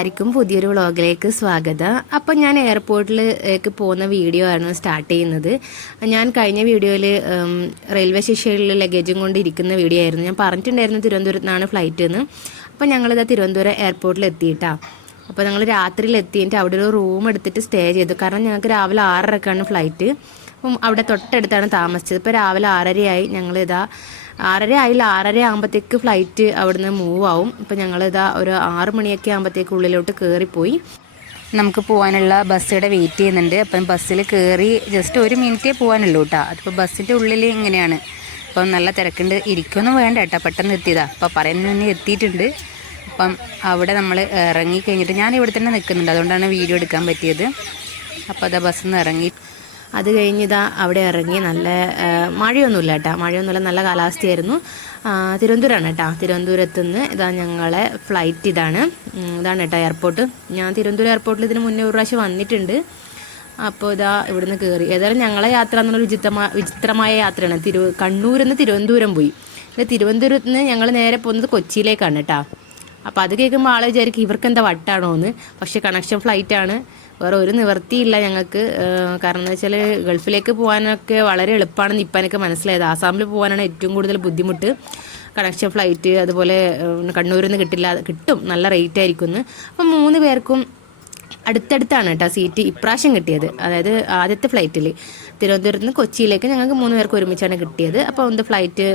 എല്ലാവർക്കും പുതിയൊരു വ്ളോഗിലേക്ക് സ്വാഗതം. അപ്പോൾ ഞാൻ എയർപോർട്ടിലേക്ക് പോകുന്ന വീഡിയോ ആണ് സ്റ്റാർട്ട് ചെയ്യുന്നത്. ഞാൻ കഴിഞ്ഞ വീഡിയോയിൽ റെയിൽവേ സ്റ്റേഷനിൽ ലഗേജും കൊണ്ട് ഇരിക്കുന്ന വീഡിയോ ആയിരുന്നു. ഞാൻ പറഞ്ഞിട്ടുണ്ടായിരുന്നു തിരുവനന്തപുരത്ത് നിന്നാണ് ഫ്ലൈറ്റ് എന്ന്. അപ്പോൾ ഞങ്ങളിതാ തിരുവനന്തപുരം എയർപോർട്ടിൽ എത്തിയിട്ടാണ്. അപ്പോൾ ഞങ്ങൾ രാത്രിയിൽ എത്തിയിട്ട് അവിടെ ഒരു റൂം എടുത്തിട്ട് സ്റ്റേ ചെയ്തു. കാരണം ഞങ്ങൾക്ക് രാവിലെ 6:30ക്കാണ് ഫ്ലൈറ്റ്. അപ്പം അവിടെ തൊട്ടടുത്താണ് താമസിച്ചത്. ഇപ്പോൾ രാവിലെ 6:30 ഞങ്ങളിതാ 6:30 ആയില്ല, 6:30 ആകുമ്പോഴത്തേക്ക് ഫ്ലൈറ്റ് അവിടുന്ന് മൂവ് ആവും. ഇപ്പം ഞങ്ങളിതാ ഒരു 6 മണിയൊക്കെ ആകുമ്പോഴത്തേക്ക് ഉള്ളിലോട്ട് കയറിപ്പോയി. നമുക്ക് പോകാനുള്ള ബസ്സിടെ വെയിറ്റ് ചെയ്യുന്നുണ്ട്. അപ്പം ബസ്സിൽ കയറി ജസ്റ്റ് 1 മിനിറ്റേ പോകാനുള്ളൂ കേട്ടോ. അതിപ്പോൾ ബസ്സിൻ്റെ ഉള്ളിൽ ഇങ്ങനെയാണ്. അപ്പം നല്ല തിരക്കുണ്ട്. ഇരിക്കൊന്നും വേണ്ട കേട്ടോ, പെട്ടെന്ന് എത്തിയതാണ്. അപ്പം പറയുന്നതന്നെ എത്തിയിട്ടുണ്ട്. അപ്പം അവിടെ നമ്മൾ ഇറങ്ങിക്കഴിഞ്ഞിട്ട് ഞാൻ ഇവിടെ തന്നെ നിൽക്കുന്നുണ്ട്, അതുകൊണ്ടാണ് വീഡിയോ എടുക്കാൻ പറ്റിയത്. അപ്പോൾ അതാ ബസ്സിൽ നിന്ന് ഇറങ്ങി. അത് കഴിഞ്ഞിതാ അവിടെ ഇറങ്ങി. നല്ല മഴയൊന്നുമില്ല കേട്ടോ, മഴയൊന്നുമില്ല, നല്ല കാലാവസ്ഥയായിരുന്നു. തിരുവനന്തപുരമാണ് കേട്ടോ. തിരുവനന്തപുരത്ത് നിന്ന് ഇതാ ഞങ്ങളെ ഫ്ലൈറ്റ് ഇതാണ് കേട്ടോ എയർപോർട്ട്. ഞാൻ തിരുവനന്തപുരം എയർപോർട്ടിൽ ഇതിന് മുന്നേ ഒരു പ്രാവശ്യം വന്നിട്ടുണ്ട്. അപ്പോൾ ഇതാ ഇവിടുന്ന് കയറി. ഏതായാലും ഞങ്ങളെ യാത്ര എന്നുള്ള വിചിത്രമായ യാത്രയാണ്. കണ്ണൂരിൽ നിന്ന് തിരുവനന്തപുരം പോയി. തിരുവനന്തപുരത്ത് നിന്ന് ഞങ്ങൾ നേരെ പോകുന്നത് കൊച്ചിയിലേക്കാണ് കേട്ടോ. അപ്പോൾ അത് കേൾക്കുമ്പോൾ ആൾ വിചാരിക്കും ഇവർക്ക് എന്താ വട്ടാണോ എന്ന്. പക്ഷേ കണക്ഷൻ ഫ്ലൈറ്റാണ്, വേറെ ഒരു നിവൃത്തിയില്ല ഞങ്ങൾക്ക്. കാരണം എന്ന് വെച്ചാൽ ഗൾഫിലേക്ക് പോകാനൊക്കെ വളരെ എളുപ്പമാണെന്ന് ഇപ്പം എനിക്ക് മനസ്സിലായത്. ആസാമിൽ പോകാനാണ് ഏറ്റവും കൂടുതൽ ബുദ്ധിമുട്ട്. കണക്ഷൻ ഫ്ലൈറ്റ് അതുപോലെ കണ്ണൂരിൽ നിന്ന് കിട്ടും, നല്ല റേറ്റ് ആയിരിക്കും. അപ്പം 3 പേർക്കും അടുത്തടുത്താണ് കേട്ടോ സീറ്റ് ഇപ്രാവശ്യം കിട്ടിയത്. അതായത് ആദ്യത്തെ ഫ്ലൈറ്റിൽ തിരുവനന്തപുരത്ത് നിന്ന് കൊച്ചിയിലേക്ക് ഞങ്ങൾക്ക് 3 പേർക്ക് ഒരുമിച്ചാണ് കിട്ടിയത്. അപ്പോൾ ഒന്ന് ഫ്ലൈറ്റ്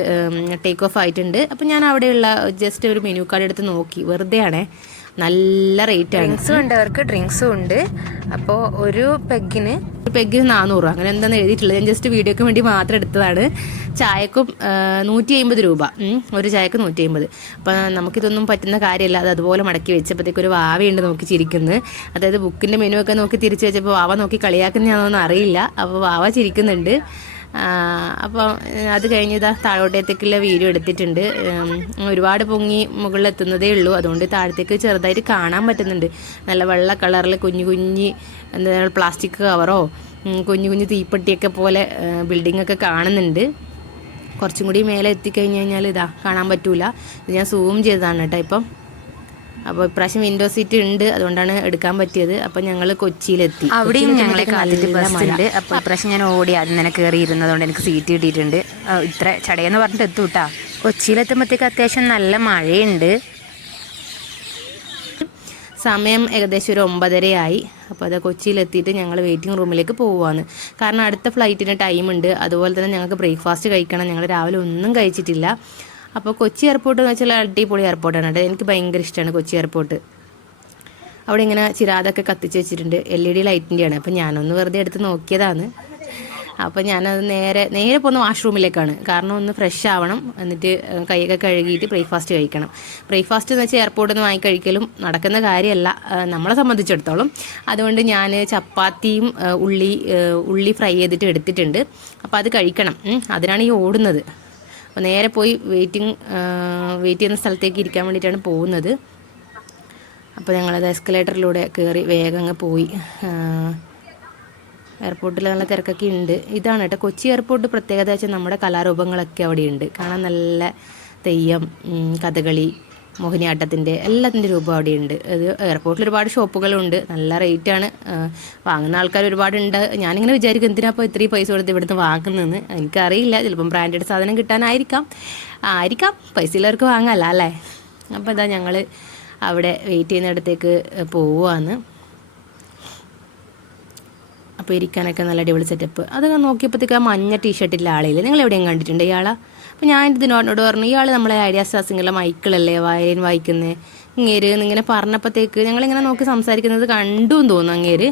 ടേക്ക് ഓഫ് ആയിട്ടുണ്ട്. അപ്പോൾ ഞാൻ അവിടെയുള്ള ജസ്റ്റ് ഒരു മെനു കാർഡ് എടുത്ത് നോക്കി, വെറുതെയാണേ, നല്ല റേറ്റാണ്. ഡ്രിങ്ക്സും ഉണ്ട്, അവർക്ക് ഡ്രിങ്ക്സും ഉണ്ട്. അപ്പോൾ ഒരു പെഗ്ഗിന് 400 അങ്ങനെ എന്താണെന്ന് എഴുതിയിട്ടുള്ളത്. ഞാൻ ജസ്റ്റ് വീഡിയോക്ക് വേണ്ടി മാത്രം എടുത്തതാണ്. ചായക്കും 150 രൂപ, ഒരു ചായക്ക് 150. അപ്പം നമുക്കിതൊന്നും പറ്റുന്ന കാര്യമല്ല. അത് അതുപോലെ മടക്കി വെച്ചപ്പോഴത്തേക്ക് ഒരു വാവയുണ്ട് നോക്കി ചിരിക്കുന്നത്. അതായത് ബുക്കിൻ്റെ മെനു ഒക്കെ നോക്കി തിരിച്ച് വെച്ചപ്പോൾ വാവ നോക്കി കളിയാക്കുന്നതാണോന്ന് അറിയില്ല. അപ്പോൾ വാവ ചിരിക്കുന്നുണ്ട്. അപ്പോൾ അത് കഴിഞ്ഞതാ താഴോട്ടേക്കുള്ള വീഡിയോ എടുത്തിട്ടുണ്ട്. ഒരുപാട് പൊങ്ങി മുകളിലെത്തുന്നതേ ഉള്ളൂ, അതുകൊണ്ട് താഴത്തേക്ക് ചെറുതായിട്ട് കാണാൻ പറ്റുന്നുണ്ട്. നല്ല വെള്ള കളറിൽ കുഞ്ഞു എന്താ പ്ലാസ്റ്റിക് കവറോ കുഞ്ഞു തീപ്പെട്ടിയൊക്കെ പോലെ ബിൽഡിങ്ങൊക്കെ കാണുന്നുണ്ട്. കുറച്ചും കൂടി മേലെ എത്തിക്കഴിഞ്ഞ് കഴിഞ്ഞാൽ ഇതാ കാണാൻ പറ്റൂല. ഇത് ഞാൻ സൂം ചെയ്തതാണ് കേട്ടോ ഇപ്പം. അപ്പോൾ ഇപ്രാവശ്യം വിൻഡോ സീറ്റ് ഉണ്ട്, അതുകൊണ്ടാണ് എടുക്കാൻ പറ്റിയത്. അപ്പം ഞങ്ങൾ കൊച്ചിയിലെത്തി. അവിടെയും ഞങ്ങളെ കാത്തിട്ട് ബസ്സുണ്ട്. അപ്പോൾ ഇപ്രാവശ്യം ഞാൻ ഓടി ആദ്യം തന്നെ കയറി ഇരുന്നതുകൊണ്ട് എനിക്ക് സീറ്റ് കിട്ടിയിട്ടുണ്ട്. ഇത്ര ചടയെന്ന് പറഞ്ഞിട്ട് എത്തും കേട്ടോ. കൊച്ചിയിലെത്തുമ്പോഴത്തേക്ക് അത്യാവശ്യം നല്ല മഴയുണ്ട്. സമയം ഏകദേശം ഒരു 9:30 ആയി. അപ്പോൾ അത് കൊച്ചിയിലെത്തിയിട്ട് ഞങ്ങൾ വെയിറ്റിംഗ് റൂമിലേക്ക് പോവുകയാണ്. കാരണം അടുത്ത ഫ്ലൈറ്റിന് ടൈമുണ്ട്. അതുപോലെ തന്നെ ഞങ്ങൾക്ക് ബ്രേക്ക്ഫാസ്റ്റ് കഴിക്കണം. ഞങ്ങൾ രാവിലെ ഒന്നും കഴിച്ചിട്ടില്ല. അപ്പോൾ കൊച്ചി എയർപോർട്ട് എന്ന് വെച്ചാൽ അടിപൊളി എയർപോർട്ടാണ് കേട്ടോ. എനിക്ക് ഭയങ്കര ഇഷ്ടമാണ് കൊച്ചി എയർപോർട്ട്. അവിടെ ഇങ്ങനെ ചിരാതൊക്കെ കത്തിച്ച് വെച്ചിട്ടുണ്ട്, LED ലൈറ്റിൻ്റെയാണ്. അപ്പോൾ ഞാനൊന്ന് വെറുതെ എടുത്ത് നോക്കിയതാണ്. അപ്പോൾ ഞാനത് നേരെ പോകുന്ന വാഷ്റൂമിലേക്കാണ്. കാരണം ഒന്ന് ഫ്രഷ് ആവണം, എന്നിട്ട് കൈയൊക്കെ കഴുകിയിട്ട് ബ്രേക്ക്ഫാസ്റ്റ് കഴിക്കണം. ബ്രേക്ക്ഫാസ്റ്റ് എന്ന് വെച്ചാൽ എയർപോർട്ടിൽ നിന്ന് വാങ്ങിക്കഴിക്കലും നടക്കുന്ന കാര്യമല്ല നമ്മളെ സംബന്ധിച്ചിടത്തോളം. അതുകൊണ്ട് ഞാൻ ചപ്പാത്തിയും ഉള്ളി ഫ്രൈ ചെയ്തിട്ട് എടുത്തിട്ടുണ്ട്. അപ്പോൾ അത് കഴിക്കണം, അതിനാണ് ഈ ഓടുന്നത്. അപ്പോൾ നേരെ പോയി വെയിറ്റ് ചെയ്യുന്ന സ്ഥലത്തേക്ക് ഇരിക്കാൻ വേണ്ടിയിട്ടാണ് പോകുന്നത്. അപ്പോൾ ഞങ്ങളത് എസ്കലേറ്ററിലൂടെ കയറി വേഗം അങ്ങ് പോയി. എയർപോർട്ടിൽ നല്ല തിരക്കൊക്കെ ഉണ്ട്. ഇതാണ് കേട്ടോ കൊച്ചി എയർപോർട്ട് പ്രത്യേകത വെച്ചാൽ നമ്മുടെ കലാരൂപങ്ങളൊക്കെ അവിടെയുണ്ട്. കാണാൻ നല്ല തെയ്യം, കഥകളി, മോഹിനിയാട്ടത്തിൻ്റെ എല്ലാത്തിൻ്റെ രൂപം അവിടെയുണ്ട്. അത് എയർപോർട്ടിൽ ഒരുപാട് ഷോപ്പുകളുണ്ട്, നല്ല റേറ്റാണ്. വാങ്ങുന്ന ആൾക്കാർ ഒരുപാടുണ്ട്. ഞാനിങ്ങനെ വിചാരിക്കും എന്തിനാ അപ്പോൾ ഇത്രയും പൈസ കൊടുത്ത് ഇവിടുന്ന് വാങ്ങുന്നതെന്ന്. എനിക്കറിയില്ല, ചിലപ്പം ബ്രാൻഡഡ് സാധനം കിട്ടാനായിരിക്കാം. പൈസ ഉള്ളവർക്ക് വാങ്ങാമല്ലോ അല്ലേ. അപ്പോൾ ഇതാ ഞങ്ങൾ അവിടെ വെയിറ്റ് ചെയ്യുന്നിടത്തേക്ക് പോവുകയാണ്. അപ്പോൾ ഇരിക്കാനൊക്കെ നല്ല അടിപൊളി സെറ്റപ്പ്. അതൊക്കെ നോക്കിയപ്പോഴത്തേക്ക് ആ മഞ്ഞ ടീഷർട്ടിലെ ആളില്ലേ, നിങ്ങൾ എവിടെയും കണ്ടിട്ടുണ്ട് ഇയാളെ? അപ്പോൾ ഞാൻ ഇതിനോട് പറഞ്ഞു, ഇയാൾ നമ്മളെ ഐഡിയ സ്റ്റാർസിങ്ങിലെ മൈക്കിളല്ലേ വയലിൻ വായിക്കുന്നത് അങ്ങേര് എന്നിങ്ങനെ പറഞ്ഞപ്പോഴത്തേക്ക് ഞങ്ങളിങ്ങനെ നോക്കി സംസാരിക്കുന്നത് കണ്ടു എന്ന് തോന്നുന്നു. അങ്ങേര്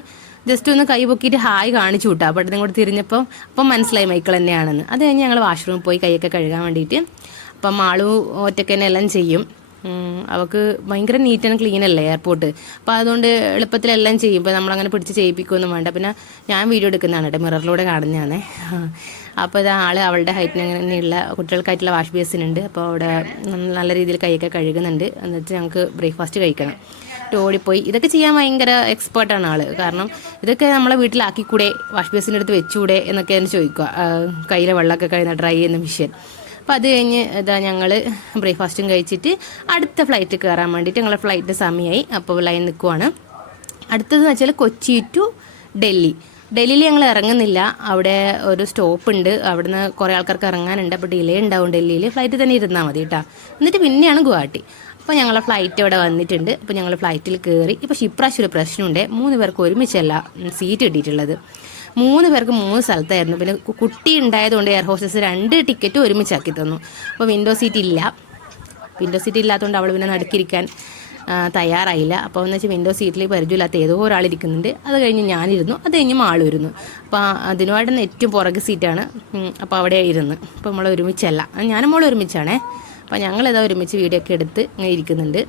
ജസ്റ്റ് ഒന്ന് കൈ പൊക്കിയിട്ട് ഹായ് കാണിച്ചു വിട്ടാ. അപ്പോൾ ഇങ്ങോട്ട് തിരിഞ്ഞപ്പം മൈക്കിൾ തന്നെയാണെന്ന്. അത് കഴിഞ്ഞ് ഞങ്ങൾ വാഷ്റൂമിൽ പോയി കൈയൊക്കെ കഴുകാൻ വേണ്ടിയിട്ട്. അപ്പം ആളു ഒറ്റയ്ക്ക് തന്നെ എല്ലാം ചെയ്യും. അവൾക്ക് ഭയങ്കര നീറ്റ് ആൻഡ് ക്ലീൻ അല്ലേ എയർപോർട്ട്. അപ്പോൾ അതുകൊണ്ട് എളുപ്പത്തിലെല്ലാം ചെയ്യും. ഇപ്പോൾ നമ്മളങ്ങനെ പിടിച്ച് ചെയ്യിപ്പിക്കുകയൊന്നും വേണ്ട. പിന്നെ ഞാൻ വീഡിയോ എടുക്കുന്നതാണ് കേട്ടോ, മിററിലൂടെ കാണുന്നതാണ്. അപ്പോൾ ഇത് അവളുടെ ഹൈറ്റിന് അങ്ങനെയുള്ള കുട്ടികൾക്കായിട്ടുള്ള വാഷ് ബേസിനുണ്ട്. അപ്പോൾ അവിടെ നല്ല രീതിയിൽ കൈയൊക്കെ കഴുകുന്നുണ്ട്. എന്നിട്ട് ഞങ്ങൾക്ക് ബ്രേക്ക്ഫാസ്റ്റ് കഴിക്കണം. ഓടിപ്പോയി ഇതൊക്കെ ചെയ്യാൻ ഭയങ്കര എക്സ്പേർട്ടാണ് ആൾ. കാരണം ഇതൊക്കെ നമ്മളെ വീട്ടിലാക്കിക്കൂടെ, വാഷ് ബേസിൻ്റെ അടുത്ത് വെച്ചുകൂടെ എന്നൊക്കെയാണ് ചോദിക്കുക. കയ്യിലെ വെള്ളമൊക്കെ കഴിഞ്ഞാൽ ഡ്രൈ ചെയ്യുന്ന മെഷീൻ. അപ്പോൾ അത് കഴിഞ്ഞ് ഇതാ ഞങ്ങൾ ബ്രേക്ക്ഫാസ്റ്റും കഴിച്ചിട്ട് അടുത്ത ഫ്ലൈറ്റ് കയറാൻ വേണ്ടിയിട്ട് ഞങ്ങളുടെ ഫ്ലൈറ്റ് സമയമായി. അപ്പോൾ ലൈൻ നിൽക്കുവാണ്. അടുത്തതെന്ന് വെച്ചാൽ കൊച്ചി ടു ഡൽഹിയിൽ ഞങ്ങൾ ഇറങ്ങുന്നില്ല. അവിടെ ഒരു സ്റ്റോപ്പ് ഉണ്ട്, അവിടുന്ന് കുറേ ആൾക്കാർക്ക് ഇറങ്ങാനുണ്ട്. അപ്പോൾ ഡിലേ ഉണ്ടാവും ഡൽഹിയിൽ. ഫ്ലൈറ്റിൽ തന്നെ ഇരുന്നാൽ മതി കേട്ടോ. എന്നിട്ട് പിന്നെയാണ് ഗുവാഹട്ടി. അപ്പോൾ ഞങ്ങളെ ഫ്ലൈറ്റ് ഇവിടെ വന്നിട്ടുണ്ട്. അപ്പോൾ ഞങ്ങൾ ഫ്ലൈറ്റിൽ കയറി. ഇപ്പോൾ ഇപ്രാവശ്യം ഒരു പ്രശ്നമുണ്ട്, 3 പേർക്ക് ഒരുമിച്ചല്ല സീറ്റ് കിട്ടിയിട്ടുള്ളത്. 3 പേർക്ക് 3 സ്ഥലത്തായിരുന്നു. പിന്നെ കുട്ടി ഉണ്ടായതുകൊണ്ട് എയർ ഹോസ്റ്റസ് 2 ടിക്കറ്റ് ഒരുമിച്ചാക്കി തന്നു. അപ്പോൾ വിൻഡോ സീറ്റ് ഇല്ലാത്തതുകൊണ്ട് അവൾ പിന്നെ നടുക്കിരിക്കാൻ തയ്യാറായില്ല. അപ്പോൾ എന്ന് വെച്ചാൽ വിൻഡോ സീറ്റിൽ പരിചയമില്ലാത്ത ഏതോ ഒരാളിരിക്കുന്നുണ്ട്. അത് കഴിഞ്ഞ് ഞാനിരുന്നു, അത് കഴിഞ്ഞ് മാളും ഇരുന്നു. അപ്പോൾ അതിനുമായിട്ട് ഏറ്റവും പുറകെ സീറ്റാണ്. അപ്പോൾ അവിടെ ഇരുന്ന്. അപ്പോൾ നമ്മൾ ഒരുമിച്ചല്ല, ഞാനും മോളും ഒരുമിച്ചാണേ. അപ്പോൾ ഞങ്ങളിതാ ഒരുമിച്ച് വീഡിയോ ഒക്കെ എടുത്ത് ഇങ്ങനെ ഇരിക്കുന്നുണ്ട്.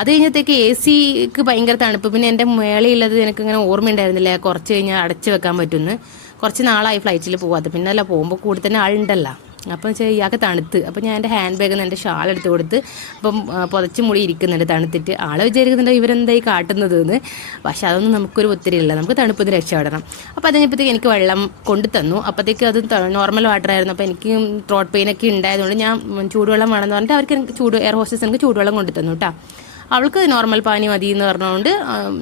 അത് കഴിഞ്ഞത്തേക്ക് എ സിക്ക് ഭയങ്കര തണുപ്പ്. പിന്നെ എൻ്റെ മേളയുള്ളത് എനിക്കിങ്ങനെ ഓർമ്മയുണ്ടായിരുന്നില്ല കുറച്ച് കഴിഞ്ഞാൽ അടച്ചു വെക്കാൻ പറ്റുമെന്ന്. കുറച്ച് നാളായി ഫ്ലൈറ്റിൽ പോകാതെ. പിന്നെ അല്ല പോകുമ്പോൾ കൂടെ തന്നെ ആളുണ്ടല്ലോ. അപ്പം വെച്ചാൽ ഇയാൾക്ക് തണുത്ത്. അപ്പോൾ ഞാൻ എൻ്റെ ഹാൻഡ് ബാഗിൽ നിന്ന് എൻ്റെ ഷാൾ എടുത്ത് കൊടുത്ത് അപ്പം പുതച്ച് മുടി ഇരിക്കുന്നുണ്ട് തണുത്തിട്ട്. ആൾ വിചാരിക്കുന്നുണ്ട് ഇവരെന്തായി കാട്ടുന്നത് എന്ന്. പക്ഷെ അതൊന്നും നമുക്കൊരു ഒത്തിരിയില്ല, നമുക്ക് തണുപ്പിന് രക്ഷപ്പെടണം. അപ്പോൾ അത് കഴിഞ്ഞപ്പോഴത്തേക്ക് എനിക്ക് വെള്ളം കൊണ്ടു തന്നു. അപ്പോഴത്തേക്ക് അത് നോർമൽ വാട്ടർ ആയിരുന്നു. അപ്പോൾ എനിക്ക് ത്രോട്ട് പെയിനൊക്കെ ഉണ്ടായതുകൊണ്ട് ഞാൻ ചൂടുവെള്ളം വേണമെന്ന് പറഞ്ഞിട്ട് അവർക്ക് എയർ ഹോസ്റ്റസ് എനിക്ക് ചൂടുവെള്ളം കൊണ്ടു തന്നു കേട്ടോ. അവൾക്ക് നോർമൽ പാനി മതി എന്ന് പറഞ്ഞുകൊണ്ട്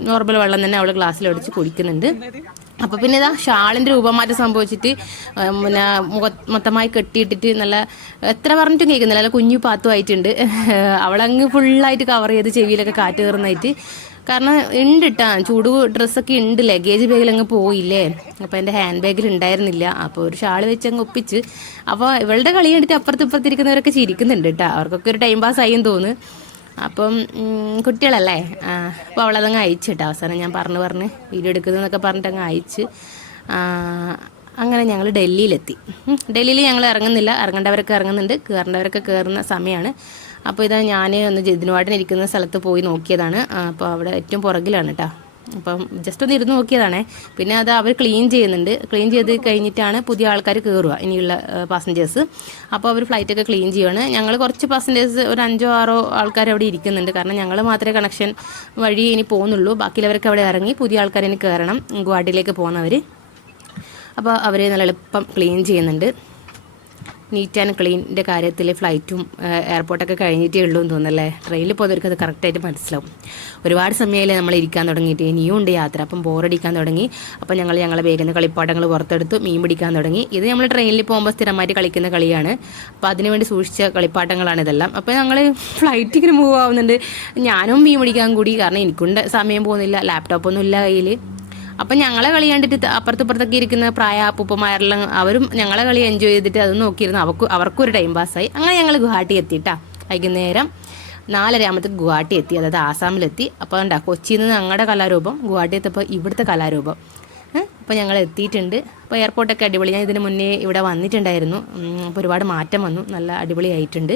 നോർമൽ വെള്ളം തന്നെ അവൾ ഗ്ലാസ്സിലൊടിച്ച് കുടിക്കുന്നുണ്ട്. അപ്പോൾ പിന്നെ ഇതാ ഷാളിൻ്റെ രൂപമാറ്റം സംഭവിച്ചിട്ട് പിന്നെ മൊത്തമായി കെട്ടിയിട്ടിട്ട് നല്ല എത്ര പറഞ്ഞിട്ടും കേൾക്കുന്നില്ല, നല്ല കുഞ്ഞു പാത്തുമായിട്ടുണ്ട്. അവളങ്ങ് ഫുള്ളായിട്ട് കവർ ചെയ്ത് ചെവിയിലൊക്കെ കാറ്റ് കയറുന്നതായിട്ട്. കാരണം ഉണ്ട് കേട്ടോ, ചൂട് ഡ്രസ്സൊക്കെ ഉണ്ട്. ലഗേജ് ബാഗിലങ്ങ് പോയില്ലേ. അപ്പോൾ എൻ്റെ ഹാൻഡ് ബാഗിൽ ഉണ്ടായിരുന്നില്ല. അപ്പോൾ ഒരു ഷാൾ വെച്ച് അങ്ങ് ഒപ്പിച്ച്. അപ്പോൾ ഇവളുടെ കളി കണ്ടിട്ട് അപ്പുറത്തിരിക്കുന്നവരൊക്കെ ചിരിക്കുന്നുണ്ട് കേട്ടോ. അവർക്കൊക്കെ ഒരു ടൈം പാസ് ആയെന്ന് തോന്നുന്നു. അപ്പം കുട്ടികളല്ലേ. അപ്പോൾ അവളതങ്ങ് അയച്ചു കേട്ടോ. അവസാനം ഞാൻ പറഞ്ഞ് വീഡിയോ എടുക്കുന്നതെന്നൊക്കെ പറഞ്ഞിട്ട് അങ്ങ് അയച്ച്. അങ്ങനെ ഞങ്ങൾ ഡൽഹിയിലെത്തി. ഡൽഹിയിൽ ഞങ്ങൾ ഇറങ്ങുന്നില്ല, ഇറങ്ങേണ്ടവരൊക്കെ ഇറങ്ങുന്നുണ്ട്, കയറേണ്ടവരൊക്കെ കയറുന്ന സമയമാണ്. അപ്പോൾ ഇതാ ഞാൻ ഒന്ന് ജിതിനുവായിട്ടിരിക്കുന്ന സ്ഥലത്ത് പോയി നോക്കിയതാണ്. അപ്പോൾ അവിടെ ഏറ്റവും പുറകിലാണ് കേട്ടോ. അപ്പം ജസ്റ്റ് ഒന്ന് ഇരുന്ന് നോക്കിയതാണേ. പിന്നെ അത് അവർ ക്ലീൻ ചെയ്യുന്നുണ്ട്. ക്ലീൻ ചെയ്ത് കഴിഞ്ഞിട്ടാണ് പുതിയ ആൾക്കാർ കയറുക, ഇനിയുള്ള പാസഞ്ചേഴ്സ്. അപ്പോൾ അവർ ഫ്ലൈറ്റൊക്കെ ക്ലീൻ ചെയ്യുകയാണ്. ഞങ്ങൾ കുറച്ച് പാസഞ്ചേഴ്സ് ഒരു 5-6 ആൾക്കാർ അവിടെ ഇരിക്കുന്നുണ്ട്. കാരണം ഞങ്ങൾ മാത്രമേ കണക്ഷൻ വഴി ഇനി പോകുന്നുള്ളൂ. ബാക്കിയുള്ളവരൊക്കെ അവിടെ ഇറങ്ങി പുതിയ ആൾക്കാർ ഇനി കയറണം, ഗുവാഹട്ടിയിലേക്ക് പോകുന്നവർ. അപ്പോൾ അവർ നല്ല എളുപ്പം ക്ലീൻ ചെയ്യുന്നുണ്ട്. നീറ്റ് ആൻഡ് ക്ലീനിൻ്റെ കാര്യത്തിൽ ഫ്ലൈറ്റും എയർപോർട്ടൊക്കെ കഴിഞ്ഞിട്ടേ ഉള്ളൂ എന്ന് തോന്നുന്നല്ലേ. ട്രെയിനിൽ പോകുന്നവർക്ക് അത് കറക്റ്റായിട്ട് മനസ്സിലാവും. ഒരുപാട് സമയമല്ലേ നമ്മൾ ഇരിക്കാൻ തുടങ്ങിയിട്ട്. ഇനിയും ഉണ്ട് യാത്ര. അപ്പം ബോറടിക്കാൻ തുടങ്ങി. അപ്പോൾ ഞങ്ങളെ വേഗം കളിപ്പാട്ടങ്ങൾ പുറത്തെടുത്ത് മീൻ പിടിക്കാൻ തുടങ്ങി. ഇത് നമ്മൾ ട്രെയിനിൽ പോകുമ്പോൾ സ്ഥിരമായിട്ട് കളിക്കുന്ന കളിയാണ്. അപ്പോൾ അതിനുവേണ്ടി സൂക്ഷിച്ച കളിപ്പാട്ടങ്ങളാണ് ഇതെല്ലാം. അപ്പോൾ ഞങ്ങൾ ഫ്ലൈറ്റിങ്ങനെ മൂവ് ആവുന്നുണ്ട്. ഞാനും മീൻ പിടിക്കാൻ കൂടി. കാരണം എനിക്കുണ്ട് സമയം പോകുന്നില്ല, ലാപ്ടോപ്പൊന്നും ഇല്ല കയ്യിൽ. അപ്പം ഞങ്ങളെ കളി കണ്ടിട്ട് അപ്പുറത്തൊക്കെ ഇരിക്കുന്ന അപ്പൂപ്പന്മാരെല്ലാം അവരും ഞങ്ങളെ കളി എൻജോയ് ചെയ്തിട്ട് അത് നോക്കിയിരുന്നു. അവർക്കൊരു ടൈം പാസ്സായി. അങ്ങനെ ഞങ്ങൾ ഗുവാഹട്ടി എത്തിയിട്ടാ. വൈകുന്നേരം 4:30 ആകുമ്പോഴത്തേക്ക് ഗുവാഹട്ടി എത്തി, അതായത് ആസാമിലെത്തി. അപ്പോൾ ഉണ്ടാ കൊച്ചിയിൽ നിന്ന് ഞങ്ങളുടെ കലാരൂപം, ഗുവാഹട്ടി എത്തിയപ്പോൾ ഇവിടുത്തെ കലാരൂപം. അപ്പോൾ ഞങ്ങൾ എത്തിയിട്ടുണ്ട്. അപ്പോൾ എയർപോർട്ടൊക്കെ അടിപൊളി. ഞാൻ ഇതിന് മുന്നേ ഇവിടെ വന്നിട്ടുണ്ടായിരുന്നു. അപ്പോൾ ഒരുപാട് മാറ്റം വന്നു, നല്ല അടിപൊളിയായിട്ടുണ്ട്.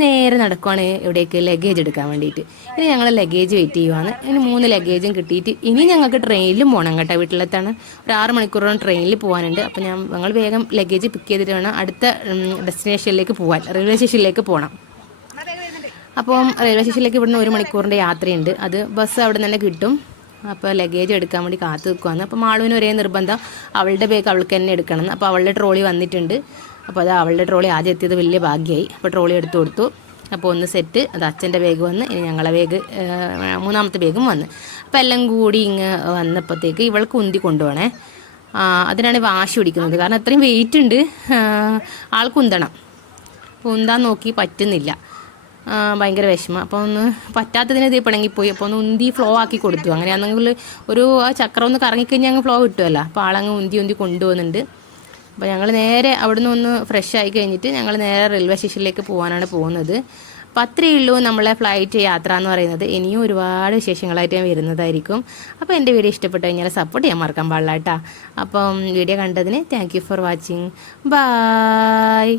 നേരെ നടക്കുവാണ് എവിടേക്ക് ലഗേജ് എടുക്കാൻ വേണ്ടിയിട്ട്. ഇനി ഞങ്ങൾ ലഗേജ് വെയിറ്റ് ചെയ്യുവാണ്. ഇനി 3 ലഗേജും കിട്ടിയിട്ട് ഇനി ഞങ്ങൾക്ക് ട്രെയിനിലും പോകണം കേട്ടോ. വീട്ടിലെത്താണ് ഒരു 6 മണിക്കൂറോളം ട്രെയിനിൽ പോകാനുണ്ട്. അപ്പോൾ ഞങ്ങൾ വേഗം ലഗേജ് പിക്ക് ചെയ്തിട്ട് വേണം അടുത്ത ഡെസ്റ്റിനേഷനിലേക്ക് പോകാൻ, റെയിൽവേ സ്റ്റേഷനിലേക്ക് പോകണം. അപ്പം റെയിൽവേ സ്റ്റേഷനിലേക്ക് ഇവിടുന്ന് 1 മണിക്കൂറിൻ്റെ യാത്രയുണ്ട്. അത് ബസ് അവിടെ നിന്ന് തന്നെ കിട്ടും. അപ്പോൾ ലഗേജ് എടുക്കാൻ വേണ്ടി കാത്തു നിൽക്കുവാണ്. അപ്പോൾ മാളുവിന് ഒരേ നിർബന്ധം, അവളുടെ ബാഗ് അവൾക്ക് തന്നെ എടുക്കണം. അപ്പോൾ അവളുടെ ട്രോളി വന്നിട്ടുണ്ട്. അപ്പോൾ അത് അവളുടെ ട്രോളി ആദ്യം എത്തിയത് വലിയ ഭാഗ്യമായി. അപ്പോൾ ട്രോളി എടുത്തു കൊടുത്തു. അപ്പോൾ ഒന്ന് സെറ്റ്. അത് അച്ഛൻ്റെ ബാഗ് വന്ന്, ഇനി ഞങ്ങളെ ബാഗ് 3ാമത്തെ ബാഗും വന്ന്. അപ്പോൾ എല്ലാം കൂടി ഇങ്ങ് വന്നപ്പോഴത്തേക്ക് ഇവൾക്ക് ഉന്തി കൊണ്ടുപോകണേ. അതിനാണ് വാശി പിടിക്കുന്നത്. കാരണം അത്രയും വെയിറ്റ് ഉണ്ട്, ആൾക്ക് ഉന്തണം. ഉന്താൻ നോക്കി പറ്റുന്നില്ല, ഭയങ്കര വിഷമം. അപ്പോൾ ഒന്ന് പറ്റാത്തതിന് ഇത് പിണങ്ങിപ്പോയി. അപ്പോൾ ഒന്ന് ഉന്തി ഫ്ലോ ആക്കി കൊടുത്തു. അങ്ങനെയാണെങ്കിൽ ഒരു ചക്രം ഒന്ന് കറങ്ങിക്കഴിഞ്ഞാൽ അങ്ങ് ഫ്ലോ കിട്ടുമല്ലോ. അപ്പോൾ ആളങ്ങ് ഉന്തി കൊണ്ടുപോകുന്നുണ്ട്. അപ്പോൾ ഞങ്ങൾ നേരെ അവിടുന്ന് ഒന്ന് ഫ്രഷ് ആയി കഴിഞ്ഞിട്ട് ഞങ്ങൾ നേരെ റെയിൽവേ സ്റ്റേഷനിലേക്ക് പോകാനാണ് പോകുന്നത്. അപ്പോൾ അത്രയേ ഉള്ളൂ നമ്മളെ ഫ്ലൈറ്റ് യാത്ര എന്ന് പറയുന്നത്. ഇനിയും ഒരുപാട് വിശേഷങ്ങളായിട്ട് ഞാൻ വരുന്നതായിരിക്കും. അപ്പോൾ എൻ്റെ വീഡിയോ ഇഷ്ടപ്പെട്ട് കഴിഞ്ഞാൽ സപ്പോർട്ട് ചെയ്യാൻ മറക്കാൻ പാടില്ല കേട്ടോ. അപ്പം വീഡിയോ കണ്ടതിന് thank you for watching. By.